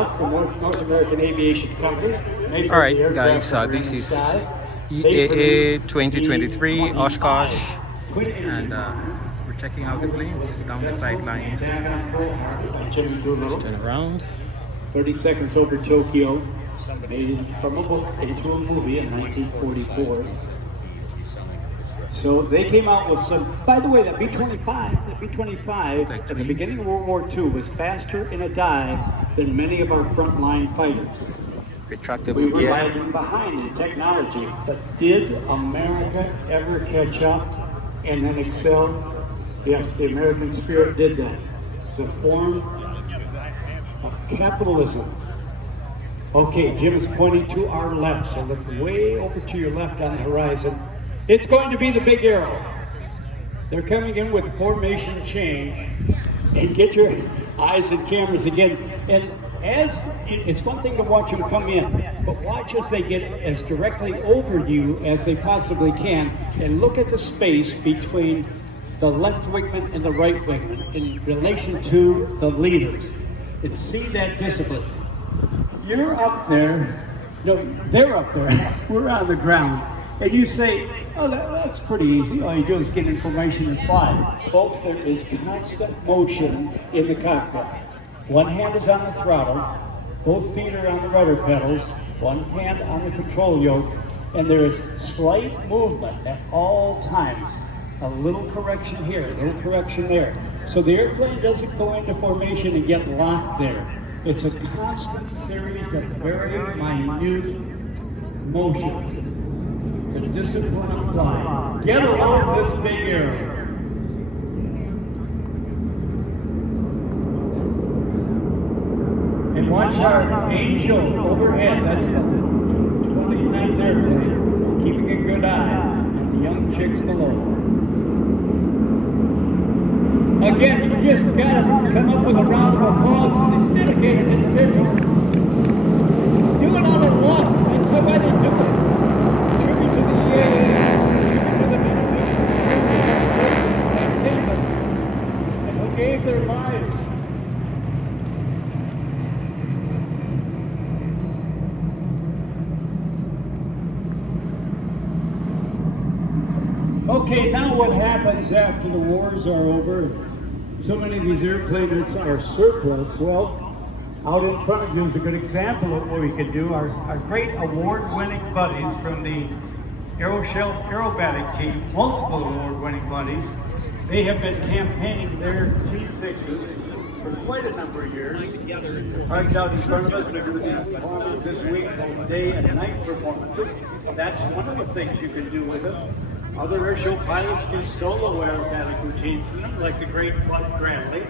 out from North American Aviation Company. All right, guys, this is EAA 2023 Oshkosh, and we're checking out the planes down the flight line. Let's turn around. 30 seconds over Tokyo, made from a book into a movie in 1944. So they came out with some, by the way, that B-25 at the beginning of World War II was faster in a dive than many of our frontline fighters. Retractable We were gear. lagging behind in technology, but did America ever catch up and then excel? Yes, the American spirit did that. It's a form of capitalism. Okay, Jim is pointing to our left, so look way over to your left on the horizon. It's going to be the big arrow. They're coming in with formation change. And get your eyes and cameras again. And as it's one thing to watch them come in, but watch as they get as directly over you as they possibly can, and look at the space between the left wingman and the right wingman in relation to the leaders, and see that discipline. You're up there, no, they're up there, we're on the ground, and you say, oh, that's pretty easy. All you do is get information and fly. Folks, there is constant motion in the cockpit. One hand is on the throttle, both feet are on the rudder pedals, one hand on the control yoke, and there is slight movement at all times. A little correction here, a little correction there. So the airplane doesn't go into formation and get locked there. It's a constant series of very minute motions. The discipline of flying. Get along this big arrow. And watch our angel overhead. That's the 29th airplane. Keeping a good eye on the young chicks below. Again, you just got to come up with a round of applause for these dedicated individuals. Do it on a walk, and somebody do it. Tribute to the and who gave their lives. Okay, now what happens after the wars are over? So many of these airplanes are surplus. Well, out in front of you is a good example of what we can do. Our great award-winning buddies from the Aeroshelf Aerobatic team, multiple award-winning buddies, they have been campaigning their T6s for quite a number of years. Right out in front of us, they're going to be performing this week, both day and night performances. That's one of the things you can do with it. Other airshow pilots do solo aerobatic routines, like the great Bud Bradley,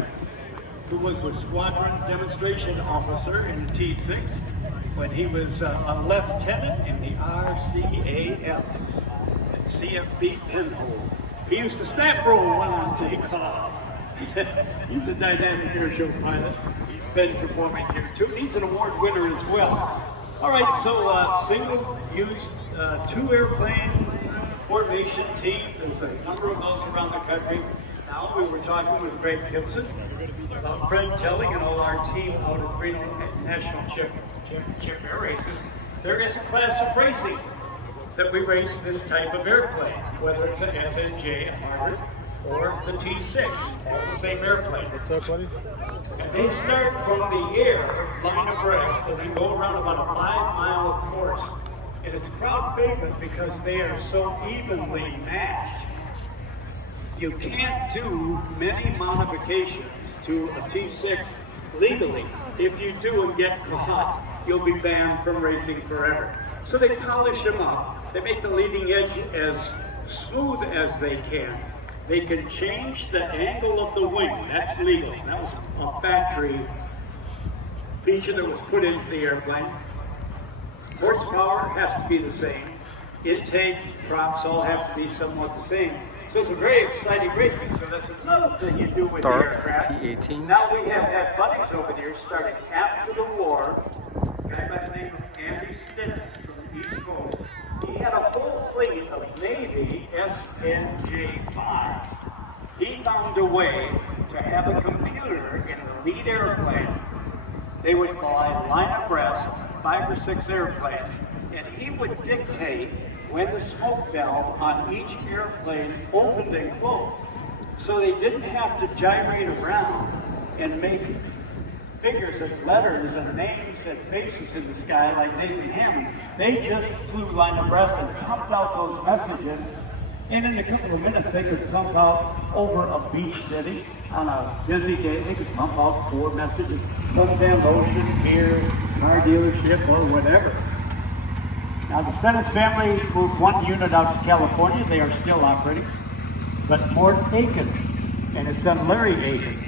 who was the squadron demonstration officer in the T6 when he was a lieutenant in the RCAF at CFB Pinhole. He used to snap roll one on takeoff. He's a dynamic airshow pilot. He's been performing here too. He's an award winner as well. All right, so single-use two-airplane formation team. There's a number of those around the country. Now we were talking with Greg Gibson about Fred Telling and all our team out at Reno National Championship Air Races. There is a class of racing that we race this type of airplane, whether it's an SNJ at Harvard or the T6, all the same airplane. What's up, buddy? And they start from the air, line abreast, and they go around about a 5-mile course. And it's crowd favorite because they are so evenly matched. You can't do many modifications to a T6 legally. If you do and get caught, you'll be banned from racing forever. So they polish them up. They make the leading edge as smooth as they can. They can change the angle of the wing. That's legal. That was a factory feature that was put into the airplane. Horsepower has to be the same. Intake, props all have to be somewhat the same. So it's a very exciting racing. So that's another thing you do with the aircraft. T18. Now we have had buddies over here starting after the war. A guy by the name of Andy Stinnett from the East Coast. He had a whole fleet of Navy SNJ-5s. He found a way to have a computer in the lead airplane. They would fly a line abreast, 5 or 6 airplanes, and he would dictate when the smoke valve on each airplane opened and closed. So they didn't have to gyrate around and make figures and letters and names and faces in the sky like Nathan Hammond. They just flew line abreast and pumped out those messages, and in a couple of minutes they could pump out over a beach city. On a busy day, they could pump out 4 messages. Sundown, ocean, beer, car dealership, or whatever. Now the Sennett family moved 1 unit out to California. They are still operating. But Mort Aiken and his son Larry Aiken.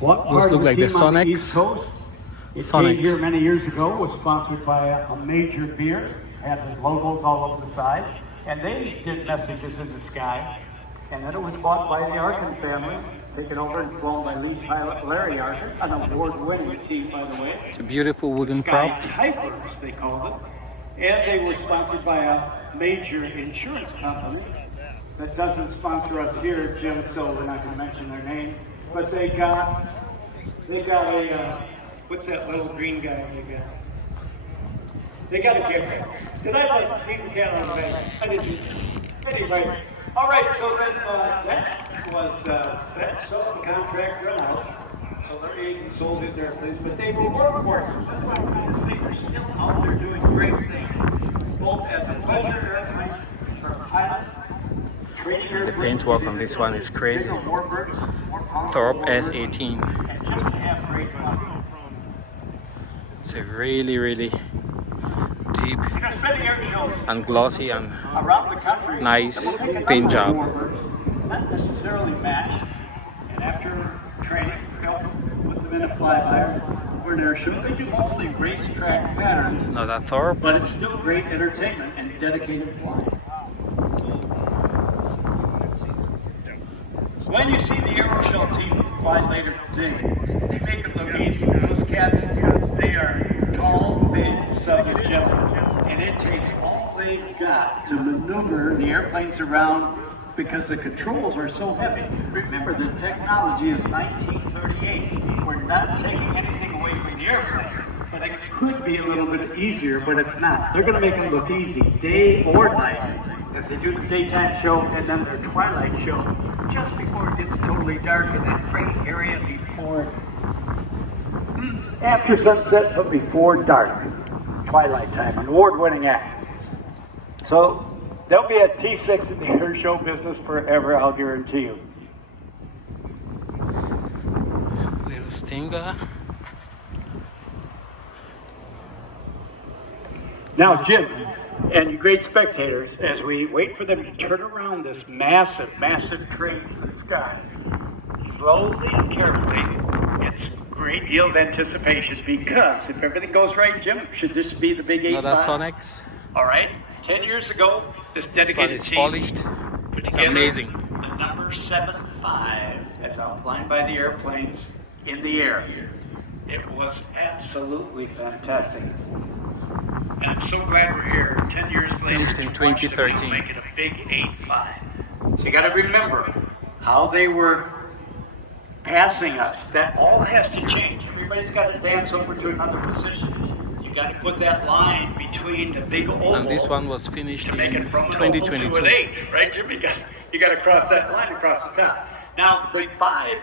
Those look like the Sonics. It came here many years ago, was sponsored by a major beer, had the logos all over the side, and they did messages in the sky. And then it was bought by the Arkin family, taken over and flown by lead pilot Larry Arkin, an award-winning team, by the way. It's a beautiful wooden Sky prop. Typers, they called it. And they were sponsored by a major insurance company that doesn't sponsor us here, Jim, so we're not going to mention their name. But they got a, what's that little green guy they got? They got a gift card. Did I let Steve Cat on the bank? I didn't. Anyway, all right, so then that was, that sold the contract run out. So Larry Aiken sold his airplanes, but they were workhorses. That's why I'm going to say they're still out there doing great things. Both as a pleasure airplane for pilots. The paintwork on this one is crazy. Thorpe S18. It's a really deep and glossy and nice paint job. Not necessarily matched, and after training, help put them in a flyby or an air show. They do mostly racetrack patterns, Now that Thorpe, but it's still great entertainment and dedicated flying. When you see the AirVenture team fly later today, they make it look easy. Those cats, they are tall, big, sub-agile, and it takes all they've got to maneuver the airplanes around because the controls are so heavy. Remember, the technology is 1938. We're not taking anything away from the airplane, but it could be a little bit easier, but it's not. They're going to make it look easy, day or night, as they do the daytime show and then their twilight show, just before it gets totally dark in that great area before, after sunset, but before dark, twilight time, an award-winning act. So they'll be at T6 in the air show business forever, I'll guarantee you. little Stinger. Now, Jim, and you great spectators, as we wait for them to turn around this massive train to the sky, slowly and carefully, it's a great deal of anticipation because if everything goes right, Jim, should this be the big 8-5? Another Sonics. All right, 10 years ago, this dedicated team polished. put It's together amazing. the number 75 as outlined by the airplanes in the air. It was absolutely fantastic. And I'm so glad we're here 10 years later. Finished in 2013. Make it a big 8-5. So you got to remember how they were passing us. That all has to change. Everybody's got to dance over to another position. You got to put that line between the big oval. And this one was finished in make it from 2022. to an 8, right, Jim? You got to cross that line across the top. Now, the 5,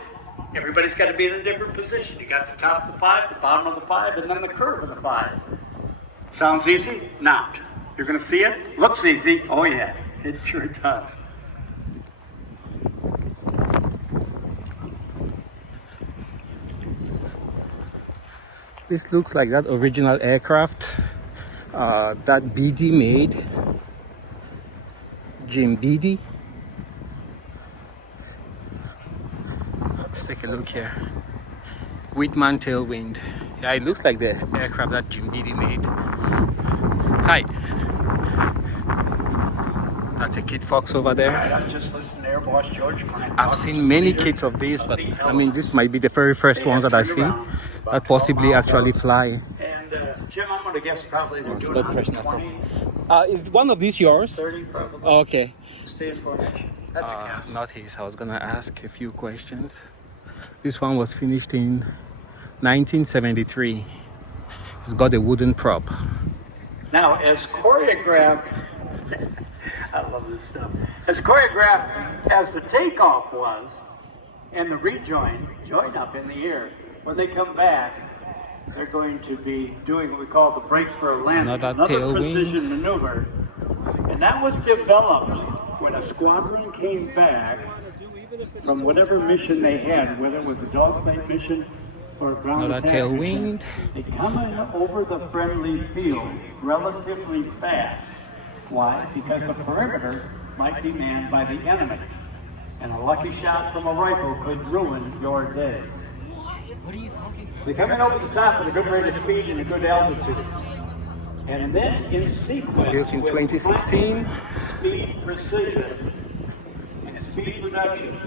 everybody's got to be in a different position. You got the top of the 5, the bottom of the 5, and then the curve of the 5. Sounds easy? Not. You're going to see it? Looks easy. Oh, yeah. It sure does. This looks like that original aircraft that BD made. Jim BD. Let's take a look here. Whitman tailwind. Yeah, it looks like the aircraft that Jim BD made. Hi. That's a Kit Fox over there. I'm just listening to Air Boss George Klein. I've seen many kits of these, but I mean, this might be the very first ones that I've seen that possibly actually fly. And Jim, I'm going to guess probably they're doing Good person, 120, is one of these yours? 30 probably. Oh, okay. Stage formation. That's a guess. Not his. I was gonna ask a few questions. This one was finished in 1973. It's got a wooden prop. Now, as choreographed, I love this stuff. As choreographed as the takeoff was, and the join up in the air, when they come back, they're going to be doing what we call the brake for a landing, Another precision maneuver. And that was developed when a squadron came back from whatever mission they had, whether it was a dogfight mission or a ground Another attack mission. tailwind. They come in over the friendly field relatively fast. Why? Because the perimeter might be manned by the enemy. And a lucky shot from a rifle could ruin your day. They come in over the top at a good rate of speed and a good altitude. And then in sequence, Built in with 2016. speed precision and speed reduction,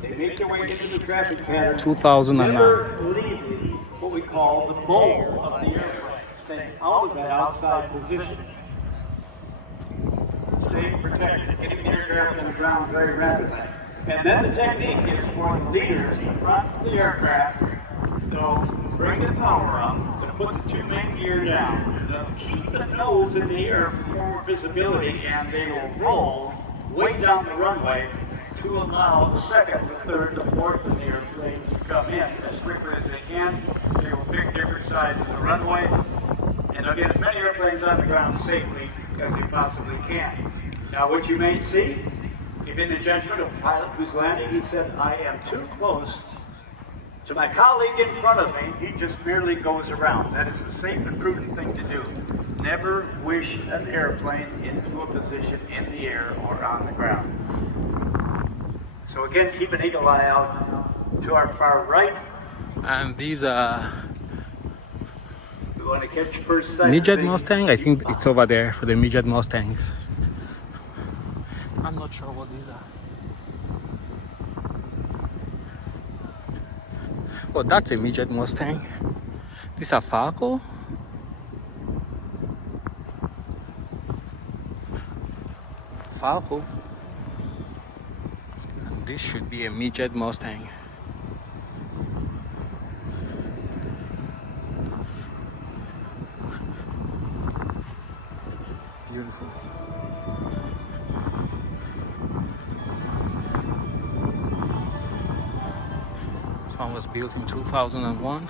they make their way into the traffic pattern. 2009. Never leaving what we call the bowl of the airplane, staying out of that outside position. Staying protected, getting the aircraft on the ground very rapidly. And then the technique is for the leaders in front of the aircraft. So bring the power up, but put the two main gear down. Keep the nose in the air for more visibility, and they will roll way down the runway to allow the second, the third, the fourth of the airplanes to come in as quickly as they can. They will pick different sides of the runway, and they'll get as many airplanes on the ground safely as they possibly can. Now, what you may see, if in the judgment of a pilot who's landing, he said, I am too close to my colleague in front of me, he just merely goes around. That is the safe and prudent thing to do. Never wish an airplane into a position in the air or on the ground. So again, keep an eagle eye out to our far right. And these are We want to catch first sight. midget Mustang. I think it's over there for the midget Mustangs. I'm not sure what these are. Oh, that's a midget Mustang. These are Falco. And this should be a midget Mustang. Beautiful. This one was built in 2001.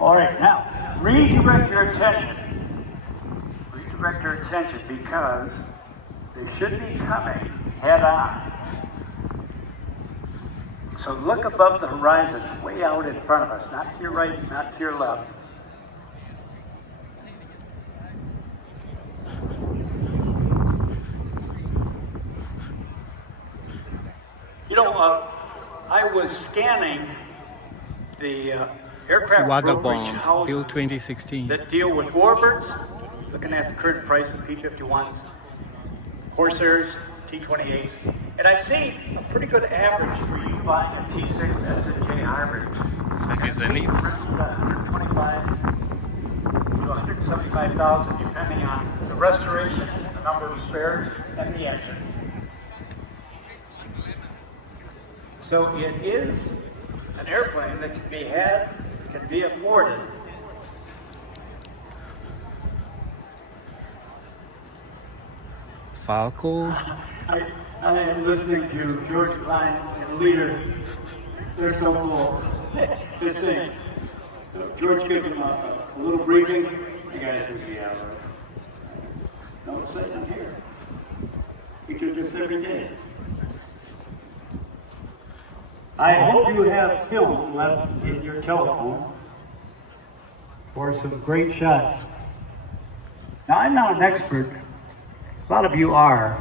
All right, now, redirect your attention. Redirect your attention because they should be coming head on. So look above the horizon, way out in front of us, not to your right, not to your left. You know, I was scanning the aircraft Vagabond, brokerage houses built 2016. that deal with warbirds, looking at the current price of P-51s, Corsairs, T-28s, and I see a pretty good average for you buying a T-6 SNJ hybrid. Looks like it's Zenith. Around 125 to 175,000, depending on the restoration, the number of spares, and the engine. So it is an airplane that can be had, can be afforded. Falco. I am listening to George Klein and Leader. They're so cool. This thing. George gives them a little briefing. You guys will be out. No, it's sitting here. We do this every day. I hope you have film left in your telephone for some great shots. Now, I'm not an expert. A lot of you are.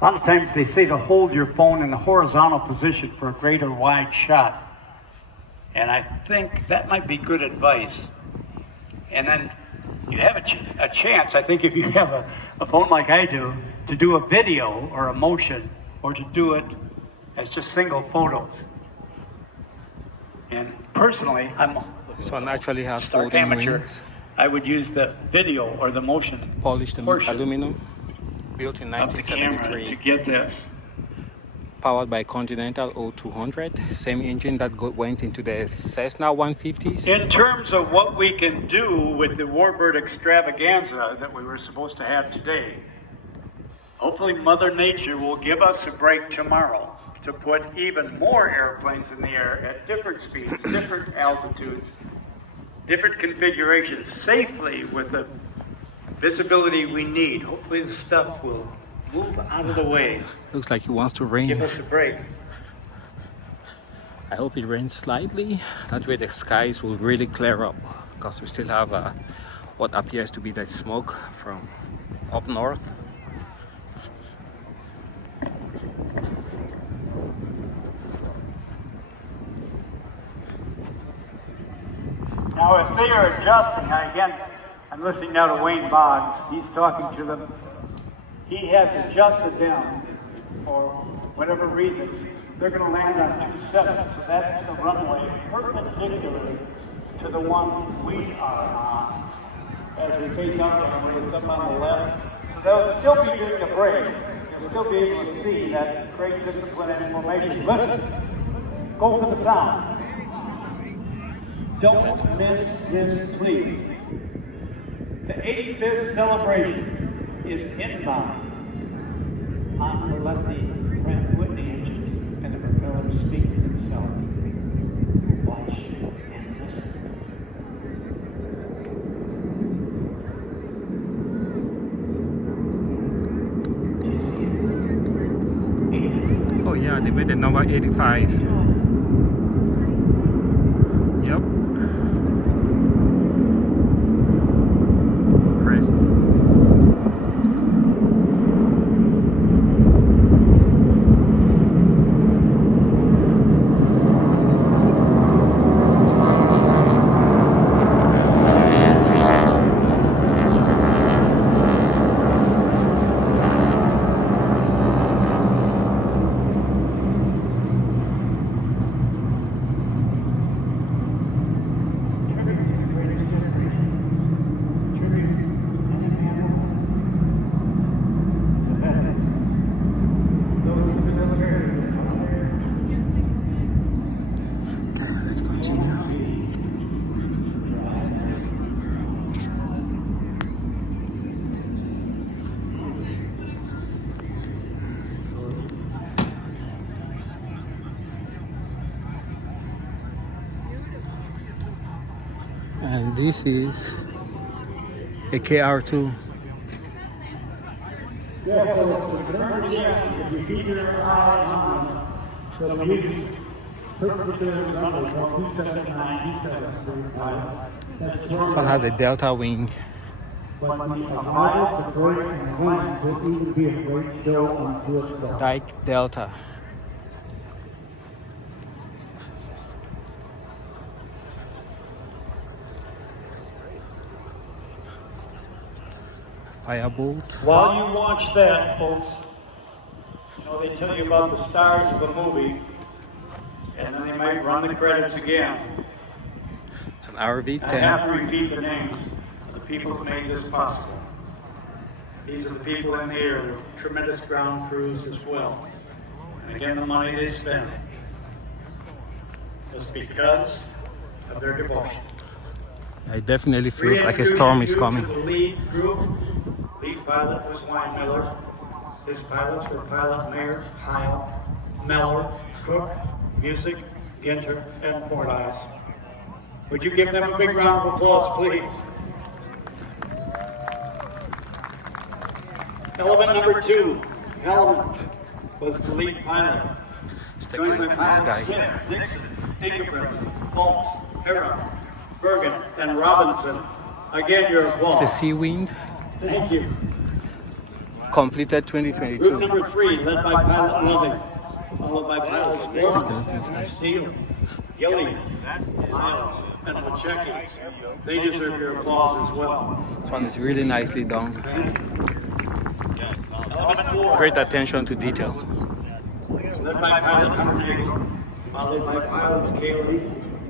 A lot of times they say to hold your phone in the horizontal position for a great or wide shot. And I think that might be good advice. And then you have a chance, I think, if you have a phone like I to do a video or a motion, or to do it as just single photos. And personally, I'm This one actually has stark folding amateur. wings, I would use the video or the motion polished portion aluminum. built in of the camera to 1973, get this. powered by Continental O200, same engine that went into the Cessna 150s. In terms of what we can do with the Warbird extravaganza that we were supposed to have today, hopefully Mother Nature will give us a break tomorrow to put even more airplanes in the air at different speeds, different altitudes, different configurations, safely with the visibility we need. Hopefully the stuff will move out of the way. Looks like it wants to rain. Give us a break. I hope it rains slightly. That way the skies will really clear up, because we still have what appears to be that smoke from up north. Now, as they are adjusting, I'm listening now to Wayne Boggs. He's talking to them. He has adjusted them for whatever reason. They're going to land on 27, so that's the runway perpendicular to the one we are on. As we face out there, it's up on the left. So they'll still be doing a break. You'll still be able to see that great discipline and formation. Listen, go for the sound. Don't miss this, please. The 85th celebration is inbound on the lefty Pratt Whitney engines, and the propeller speaks itself. Watch and listen. Do you see it? Oh yeah, they made the number 85. Yep. Impressive. Let's continue. And this is a KR2. This one has a delta wing. Dyke Delta. Firebolt. While you watch that, folks, you know, they tell you about the stars of a movie, and then they might run the credits again. It's an I have RV-10. to repeat the names of the people who made this possible. These are the people in the air, tremendous ground crews as well. And again, the money they spent was because of their devotion. It definitely feels like a storm is coming. The lead group, lead pilot was Wayne Miller. His pilots were Pilot Mayer, Heil, Meller, Cook, Music, Ginter, and Fordyce. Would you give them a big round of applause, please? Element number 2, Hellman, was the lead pilot. Let's take a look at this guy here. Nixon, Ingebrigtsen, Fultz, Herron, Bergen, and Robinson. Again, your applause. It's a Sea Wind, Thank you. completed Group 2022. number 3, led by Pilot Loving, followed by pilots Let's take a look Lawrence, inside. Steele, Gillian, Miles, and Pacheco. They deserve your applause as well. This one is really nicely done. Element 4, Great attention to detail. led by Pilot Henry, followed by pilots Cayley,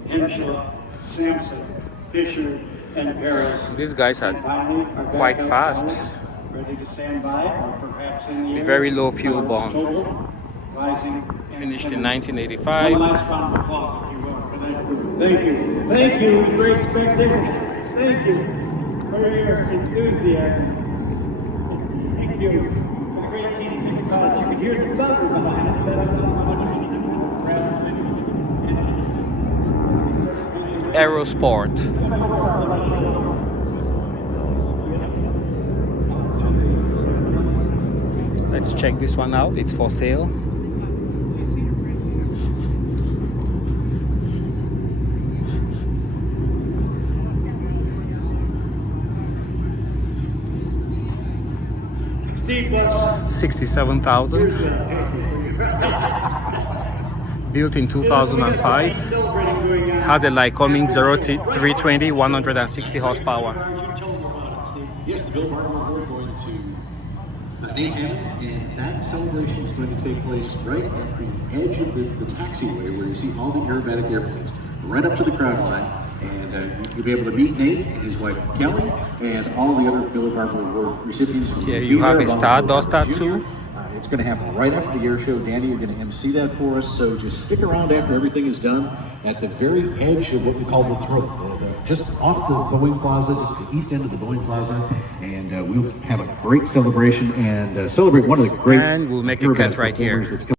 Henshaw, Sampson, Fisher, and Paris. These guys are And finally, our quite backup fast. pilots, ready to stand by, or perhaps in the A very low fuel burn. Rising. Finished in One 1985. last round of applause, if you will, for that group. Thank you. Thank you, great spectators. Thank you for your enthusiasm. Thank you for the great T6 college. You can hear the buzzer behind us. That's how much Aerosport. Let's check this one out. It's for sale. Steve Bush. 67,000. Built in 2005. Has a Lycoming 0320, 160 horsepower. Yes, the Bill Barber Award going to Nathan, and that celebration is going to take place right at the edge of the taxiway where you see all the aerobatic airplanes, right up to the crowd line. And you'll be able to meet Nate and his wife Kelly and all the other Bill Barber Award recipients. Here you have a Stardust tattoo. It's going to happen right after the air show. Danny, you're going to MC that for us, so just stick around after everything is done at the very edge of what we call the throat, just off the Boeing Plaza, just the east end of the Boeing Plaza, and we'll have a great celebration and celebrate one of the great. And we'll make a cut right here.